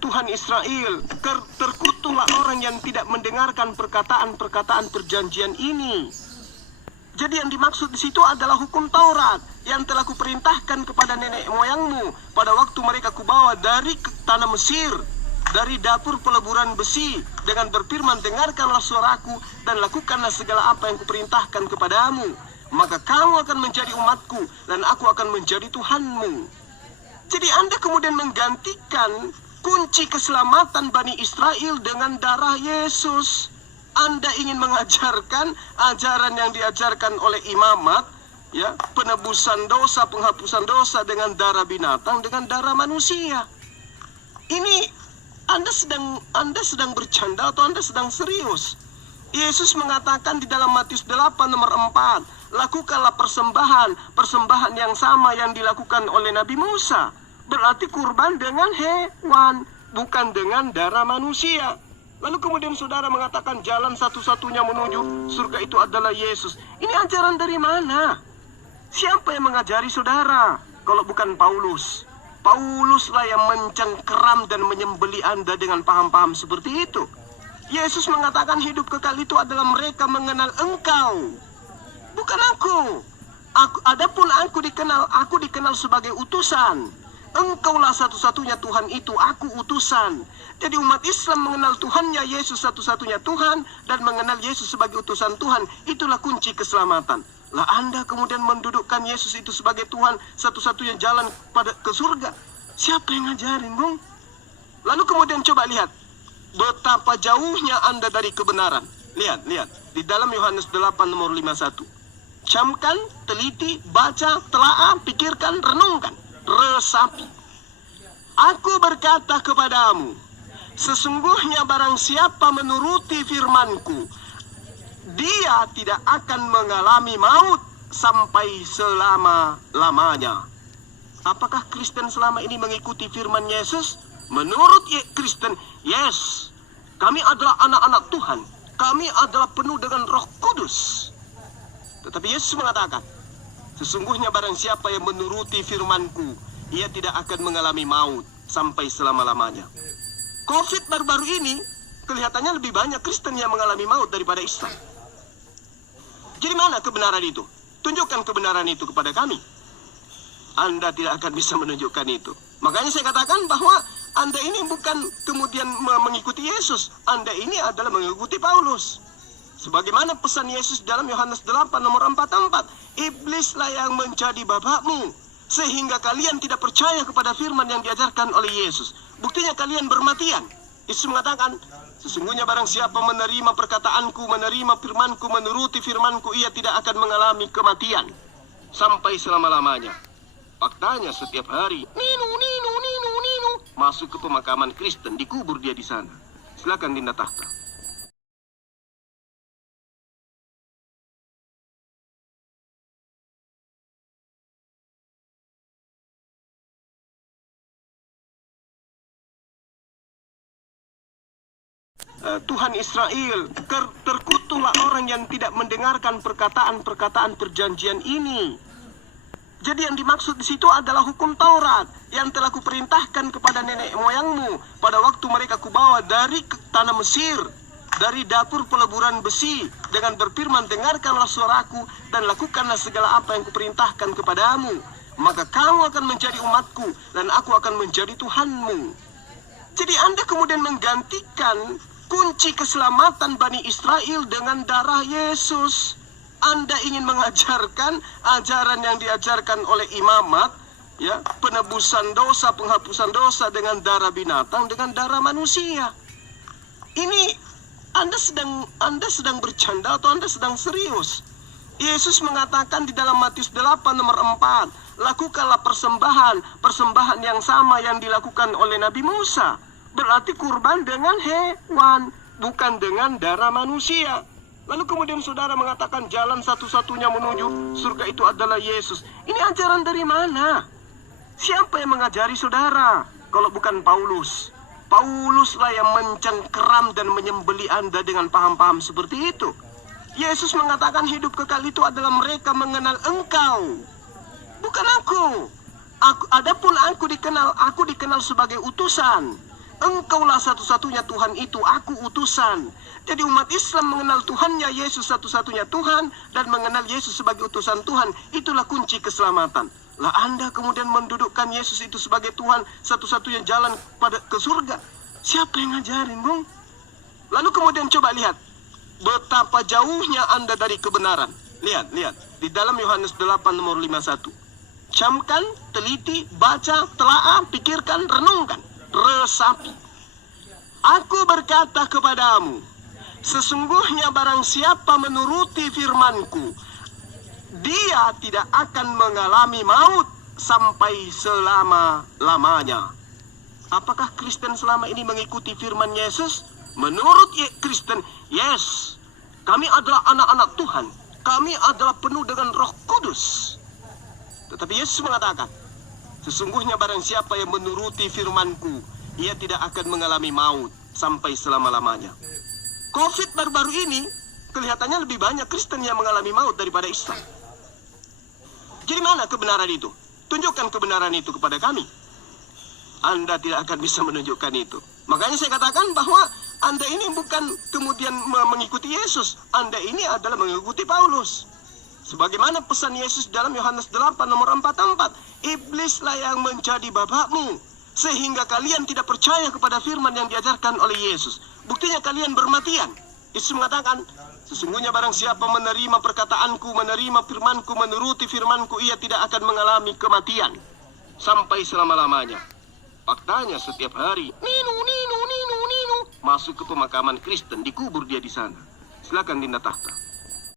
Tuhan Israel, terkutuklah orang yang tidak mendengarkan perkataan-perkataan perjanjian ini. Jadi yang dimaksud di situ adalah hukum Taurat yang telah kuperintahkan kepada nenek moyangmu pada waktu mereka kubawa dari tanah Mesir, dari dapur peleburan besi, dengan berfirman, dengarkanlah suaraku dan lakukanlah segala apa yang kuperintahkan kepadamu. Maka kamu akan menjadi umatku dan aku akan menjadi Tuhanmu. Jadi Anda kemudian menggantikan kunci keselamatan Bani Israel dengan darah Yesus. Anda ingin mengajarkan ajaran yang diajarkan oleh imamat, ya, penebusan dosa, penghapusan dosa dengan darah binatang, dengan darah manusia. Ini Anda sedang bercanda atau Anda sedang serius? Yesus mengatakan di dalam Matius 8 nomor 4, lakukanlah persembahan yang sama yang dilakukan oleh Nabi Musa. Berarti kurban dengan hewan, bukan dengan darah manusia. Lalu kemudian saudara mengatakan jalan satu-satunya menuju surga itu adalah Yesus. Ini ajaran dari mana? Siapa yang mengajari saudara kalau bukan Paulus? Pauluslah yang mencengkeram dan menyembeli Anda dengan paham-paham seperti itu. Yesus mengatakan hidup kekal itu adalah mereka mengenal Engkau, bukan aku. Adapun aku dikenal sebagai utusan. Engkaulah satu-satunya Tuhan itu, aku utusan. Jadi umat Islam mengenal Tuhannya Yesus satu-satunya Tuhan dan mengenal Yesus sebagai utusan Tuhan. Itulah kunci keselamatan. Lah Anda kemudian mendudukkan Yesus itu sebagai Tuhan, satu-satunya jalan ke surga. Siapa yang ngajarin, Bung? Lalu kemudian coba lihat betapa jauhnya Anda dari kebenaran. Lihat di dalam Yohanes 8 nomor 51. Camkan, teliti, baca, telaah, pikirkan, renungkan, resapi. Aku berkata kepadamu, sesungguhnya barang siapa menuruti firmanku, dia tidak akan mengalami maut sampai selama-lamanya. Apakah Kristen selama ini mengikuti firman Yesus? Menurut Kristen, yes, kami adalah anak-anak Tuhan. Kami adalah penuh dengan Roh Kudus. Tetapi Yesus mengatakan, sesungguhnya barang siapa yang menuruti firmanku, ia tidak akan mengalami maut sampai selama-lamanya. Covid baru-baru ini, kelihatannya lebih banyak Kristen yang mengalami maut daripada Islam. Jadi mana kebenaran itu? Tunjukkan kebenaran itu kepada kami. Anda tidak akan bisa menunjukkan itu. Makanya saya katakan bahwa Anda ini bukan kemudian mengikuti Yesus. Anda ini adalah mengikuti Paulus. Sebagaimana pesan Yesus dalam Yohanes 8 nomor 44. Iblislah yang menjadi bapakmu, sehingga kalian tidak percaya kepada firman yang diajarkan oleh Yesus. Buktinya kalian bermatian. Yesus mengatakan, sesungguhnya barang siapa menerima perkataanku, menerima firmanku, menuruti firmanku, ia tidak akan mengalami kematian sampai selama-lamanya. Faktanya setiap hari ninu masuk ke pemakaman Kristen, dikubur dia di sana. Silakan Dinda Tahta. Tuhan Israel, terkutuklah orang yang tidak mendengarkan perkataan-perkataan perjanjian ini. Jadi yang dimaksud di situ adalah hukum Taurat yang telah kuperintahkan kepada nenek moyangmu pada waktu mereka kubawa dari tanah Mesir, dari dapur peleburan besi, dengan berfirman, dengarkanlah suaraku dan lakukanlah segala apa yang kuperintahkan kepadamu. Maka kamu akan menjadi umatku dan aku akan menjadi Tuhanmu. Jadi Anda kemudian menggantikan kunci keselamatan Bani Israel dengan darah Yesus. Anda ingin mengajarkan ajaran yang diajarkan oleh imamat, ya, penebusan dosa, penghapusan dosa dengan darah binatang, dengan darah manusia. Ini Anda sedang bercanda atau Anda sedang serius? Yesus mengatakan di dalam Matius 8 nomor 4, lakukanlah persembahan yang sama yang dilakukan oleh Nabi Musa. Berarti kurban dengan hewan, bukan dengan darah manusia. Lalu kemudian saudara mengatakan jalan satu-satunya menuju surga itu adalah Yesus. Ini ajaran dari mana? Siapa yang mengajari saudara kalau bukan Paulus? Pauluslah yang mencengkeram dan menyembeli Anda dengan paham-paham seperti itu. Yesus mengatakan hidup kekal itu adalah mereka mengenal Engkau, bukan aku. Adapun aku dikenal sebagai utusan. Engkaulah satu-satunya Tuhan itu, aku utusan. Jadi umat Islam mengenal Tuhannya Yesus satu-satunya Tuhan dan mengenal Yesus sebagai utusan Tuhan. Itulah kunci keselamatan. Lah Anda kemudian mendudukkan Yesus itu sebagai Tuhan, satu-satunya jalan ke surga. Siapa yang ngajarin, Bung? Lalu kemudian coba lihat betapa jauhnya Anda dari kebenaran. Lihat di dalam Yohanes 8 nomor 51. Camkan, teliti, baca, telaah, pikirkan, renungkan, resapi. Aku berkata kepadamu, sesungguhnya barang siapa menuruti firman-Ku, dia tidak akan mengalami maut sampai selama-lamanya. Apakah Kristen selama ini mengikuti firman Yesus? Menurut Kristen, yes, kami adalah anak-anak Tuhan. Kami adalah penuh dengan Roh Kudus. Tetapi Yesus mengatakan, sesungguhnya barang siapa yang menuruti firman-Ku, ia tidak akan mengalami maut sampai selama-lamanya. Covid baru-baru ini, kelihatannya lebih banyak Kristen yang mengalami maut daripada Islam. Jadi mana kebenaran itu? Tunjukkan kebenaran itu kepada kami. Anda tidak akan bisa menunjukkan itu. Makanya saya katakan bahwa Anda ini bukan kemudian mengikuti Yesus. Anda ini adalah mengikuti Paulus. Sebagaimana pesan Yesus dalam Yohanes 8 nomor 44. Iblislah yang menjadi bapakmu, sehingga kalian tidak percaya kepada firman yang diajarkan oleh Yesus. Buktinya kalian bermatian. Yesus mengatakan, sesungguhnya barang siapa menerima perkataanku, menerima firmanku, menuruti firmanku, ia tidak akan mengalami kematian sampai selama-lamanya. Faktanya setiap hari, ninu, masuk ke pemakaman Kristen, dikubur dia di sana. Silakan Dinda Tahta.